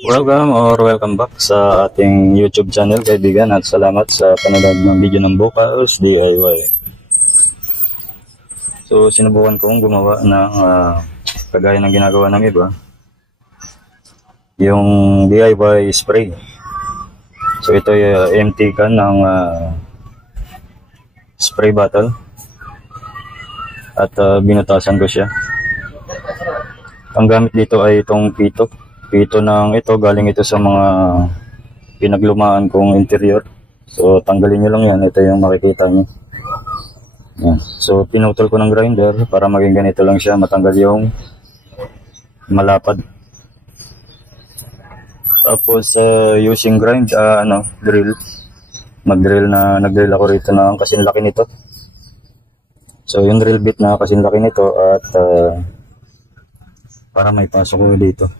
Welcome or welcome back sa ating YouTube channel, kaibigan, at salamat sa panonood ng video ng Bukas DIY. So, sinubukan kong gumawa ng kagaya ng ginagawa ng iba, yung DIY spray. So, ito ay empty can ng spray bottle at binutasan ko siya. Ang gamit dito ay itong pito. Pito ng ito, galing ito sa mga pinaglumaan kong interior. So, tanggalin nyo lang yan. Ito yung makikita nyo. Yan. So, pinutol ko ng grinder para maging ganito lang siya. Matanggal yung malapad. Tapos, using drill. Nag-drill ako rito ng kasinlaki nito. So, yung drill bit na kasinlaki nito at para may pasok ko dito.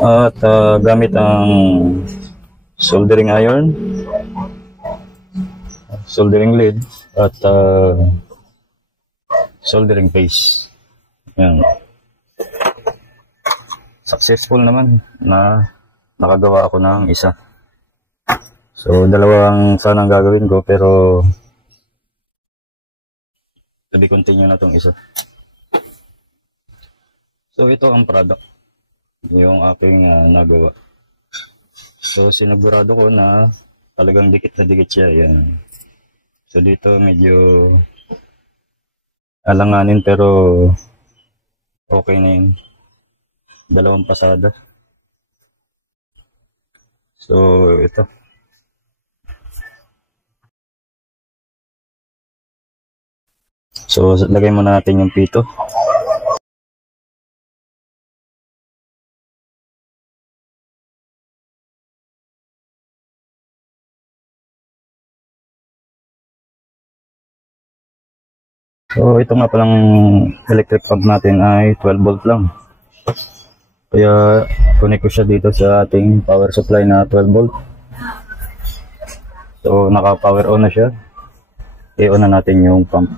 At gamit ang soldering iron, soldering lead, at soldering paste. Yan. Successful naman na nakagawa ako ng isa. So, dalawang sana ang gagawin ko, pero to be continue na tong isa. So, ito ang product yung aking nagawa. So, sinigurado ko na talagang dikit na dikit siya. Yan. So, dito medyo alanganin pero okay na yun. Dalawang pasada. So, ito. So, lagay muna natin yung pito. So, ito nga palang electric plug natin ay 12 volt lang. Kaya, connect ko siya dito sa ating power supply na 12 volt. So, naka-power on na siya. I-on na natin yung pump.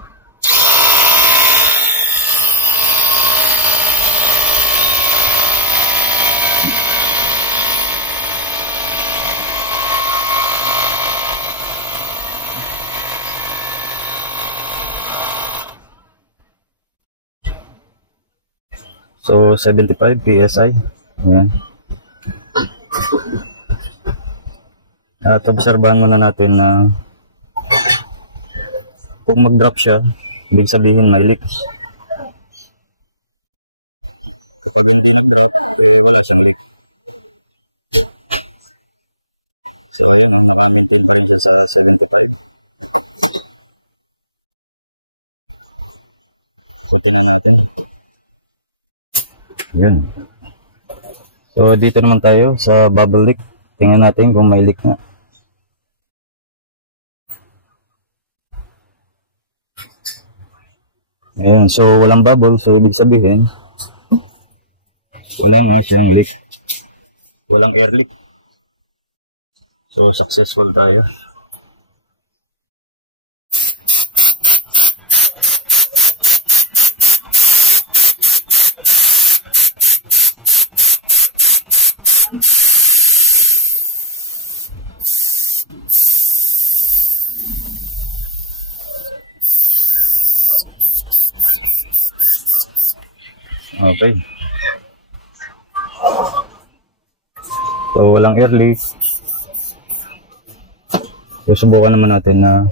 So, 75 PSI. Ayan. At obserbahan muna natin na kung mag-drop siya, ibig sabihin may leak. Kapag hindi nag-drop, wala siyang leak. So, ayan, naka-maintain pa rin siya sa 75. So, tingnan natin. Yun. So, dito naman tayo sa bubble leak. Tingnan natin kung may leak na. Ayan. So, walang bubble. So, ibig sabihin, wala nga siyang leak. Walang air leak. So, successful tayo. Okay. So, walang air leak. So, subukan naman natin na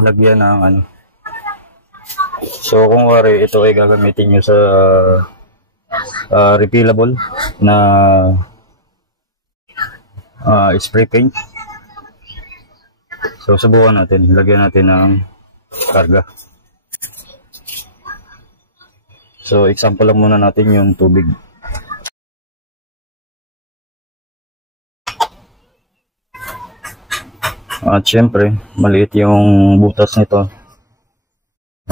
lagyan ng So, kung wari, ito ay gagamitin nyo sa refillable na spray paint. So, subukan natin. Lagyan natin ng karga. So, example lang muna natin yung tubig. At syempre, maliit yung butas nito.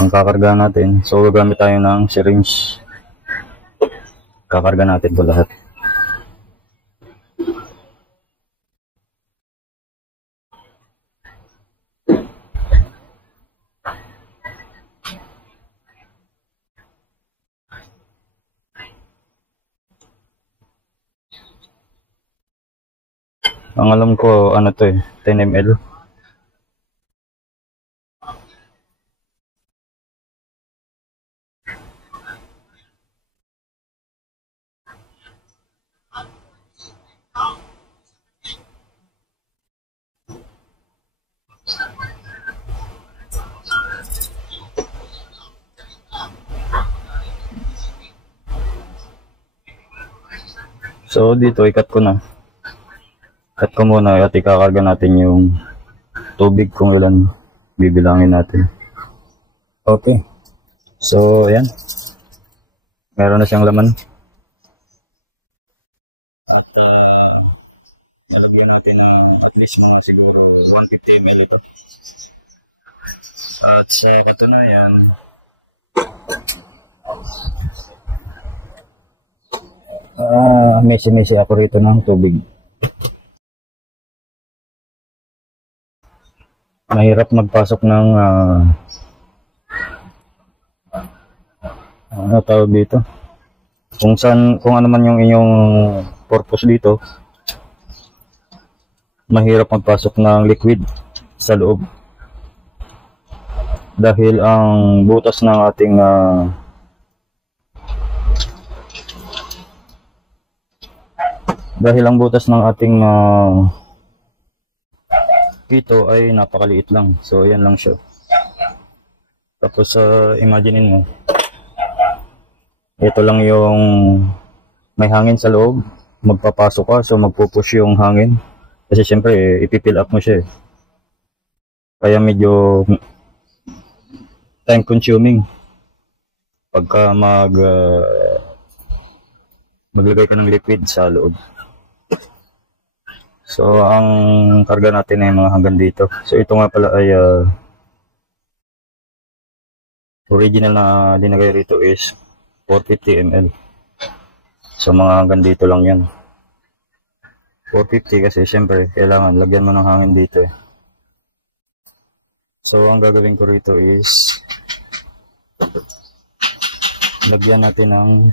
Ang kakarga natin. So, gagamit tayo ng syringe. Kakarga natin ito lahat. Ang alam ko, ano to eh, 10 ml. So dito ikat ko na. Cut ko muna at ikakarga natin yung tubig kung ilan bibilangin natin. Okay. So ayan. Meron na siyang laman. At nalagyan natin ng at least mga siguro 150 ml ito. At sa katunayan, mesi-mesi ako rito ng tubig. Mahirap magpasok ng ano tawag dito, kung ano man yung inyong purpose dito, mahirap magpasok ng liquid sa loob dahil ang butas ng ating pito ay napakaliit lang. So ayan lang siya. Tapos imaginein mo, ito lang yung may hangin sa loob, magpapasok ka, so magpupush yung hangin kasi syempre ipipill up mo siya eh. Kaya medyo time consuming pagka maglagay ka ng liquid sa loob. So ang karga natin ay mga hanggang dito. So ito nga pala ay original na dinagay rito is 450 ml. So mga hanggang dito lang yan. 450 kasi syempre kailangan lagyan mo ng hangin dito eh. So ang gagawin ko rito is lagyan natin ng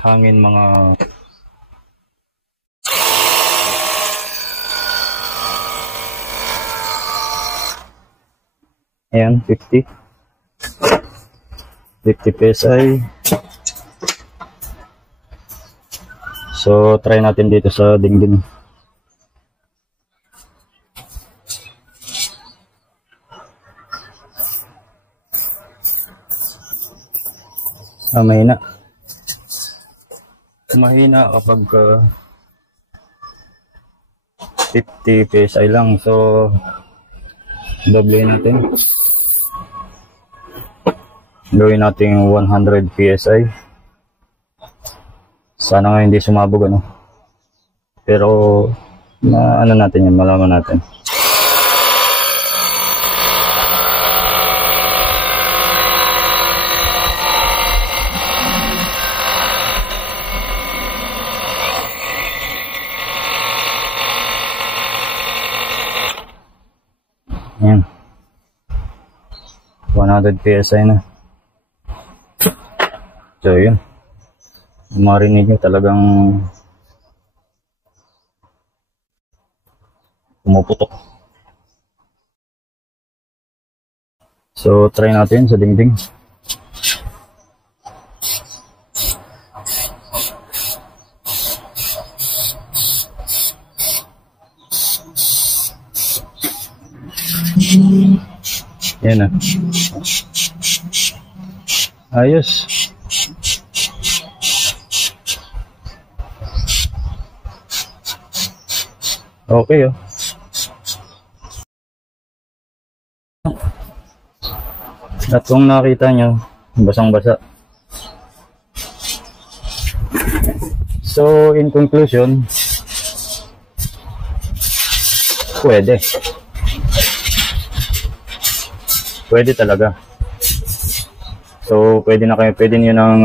hangin mga ayan, 50 PSI. So try natin dito sa dingding. Mahina kapag 50 PSI lang. So doble natin. Gawin natin 100 PSI. Sana nga hindi sumabog ano. Pero ano natin yan, malaman natin. Ayan. 100 PSI na. So yun, marinig nyo talagang pumuputok. So try natin sa dingding. Yan na. Ayos. Okay oh. At kung nakita nyo, basang-basa. So in conclusion, pwede talaga. So pwede niyo nang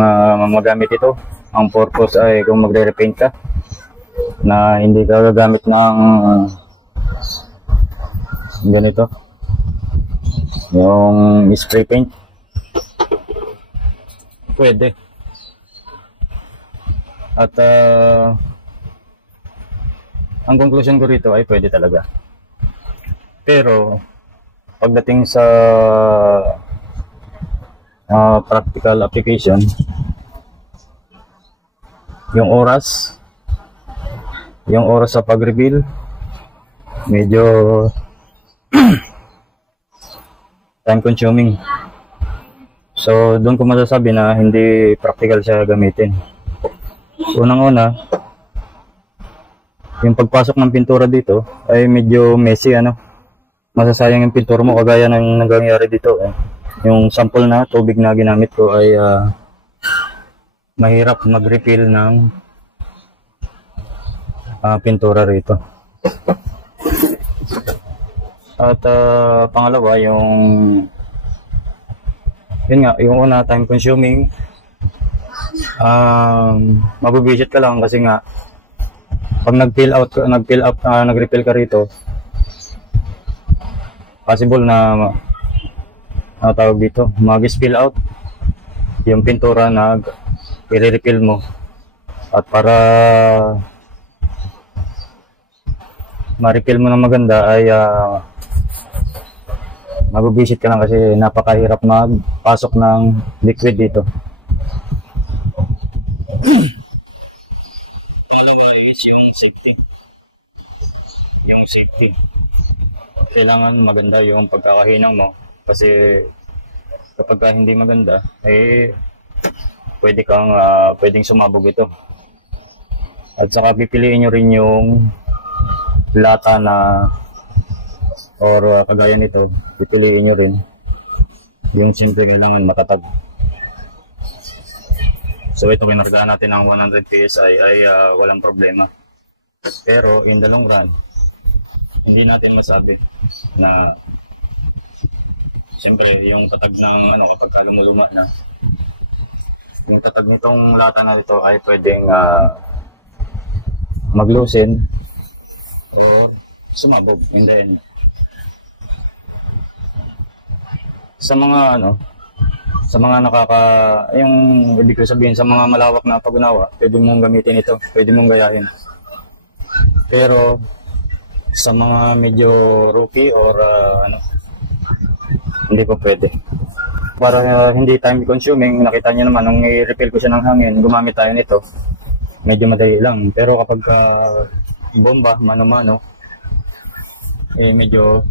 magamit ito. Ang purpose ay kung magre-repaint ka na hindi ka gagamit ng ganito, yung spray paint, pwede. At ang conclusion ko rito ay pwede talaga. Pero pagdating sa practical application, yung oras sa pag-reveal medyo time consuming. So doon ko masasabi na hindi practical siya gamitin. Unang-una, yung pagpasok ng pintura dito ay medyo messy, masasayang yung pintura mo, kagaya ng nangyayari dito. Yung sample na tubig na ginamit ko ay mahirap mag-refill ng pintura rito. At pangalawa, yung una, time consuming. Mabubisit ka lang kasi nga pag nag-refill ka rito, possible na tawag dito, mag-spill out yung pintura na i-refill mo. At para ma-refill mo ng maganda ay mabubisit ka lang kasi napakahirap magpasok ng liquid dito. Pangalawa is yung safety. Kailangan maganda yung pagkakahinang mo kasi kapag hindi maganda pwedeng sumabog ito. At saka pipiliin nyo rin yung lata na or kagaya nito, pipiliin nyo rin yung simple, kailangan matatag. So ito, kinargahan natin ng 100 PSI ay walang problema. Pero in the long run, hindi natin masabi na siyempre yung tatag ng kapag lumuluma na, yung tatag nitong lata na ito ay pwedeng mag-loosen o sumabog in the end. Sa mga yung ibig ko sabihin, sa mga malawak na pag-unawa, pwede mong gamitin ito, pwede mong gayahin. Pero sa mga medyo rookie or hindi pa pwede. Para hindi time consuming, nakita niyo naman nung i-refill ko siya ng hangin, gumamit tayo nito, medyo madali lang. Pero kapag bomba, mano-mano, medyo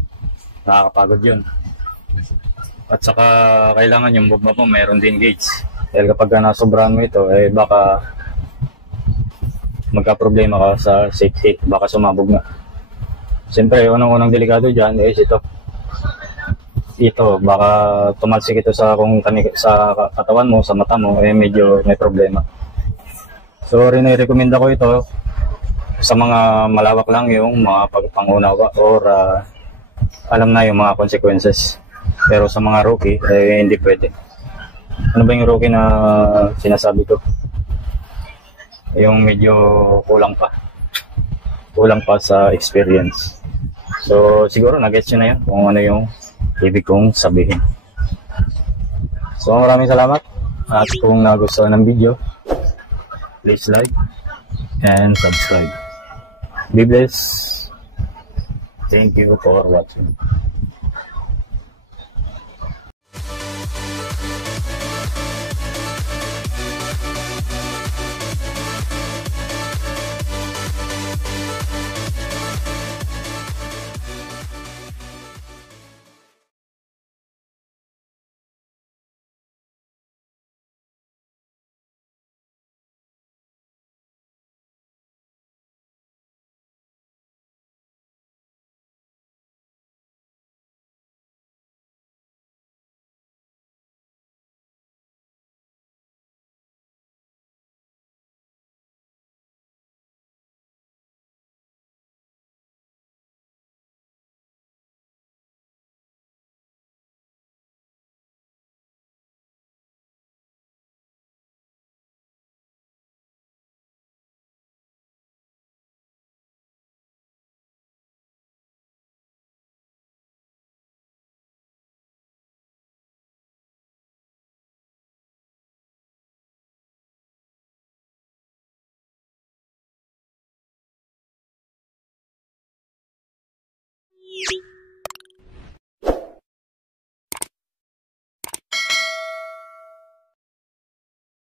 nakakapagod yun. At saka kailangan yung bomba mo mayroon din gauge. Dahil kapag nasobrahan mo ito, baka magka-problema ka sa safety, baka sumabog na. Siyempre, unang-unang delikado dyan is ito, baka tumalsik ito sa katawan mo, sa mata mo, medyo may problema. So, rin-recommenda ko ito sa mga malawak lang yung mga pagpangunawa or alam na yung mga consequences. Pero sa mga rookie, hindi pwede. Ano ba yung rookie na sinasabi ko? Yung medyo kulang pa sa experience. So, siguro nag-gets nyo na yan kung ano yung ibig kong sabihin. So, maraming salamat. At kung nagustuhan ng video, please like and subscribe. Be blessed. Thank you for watching.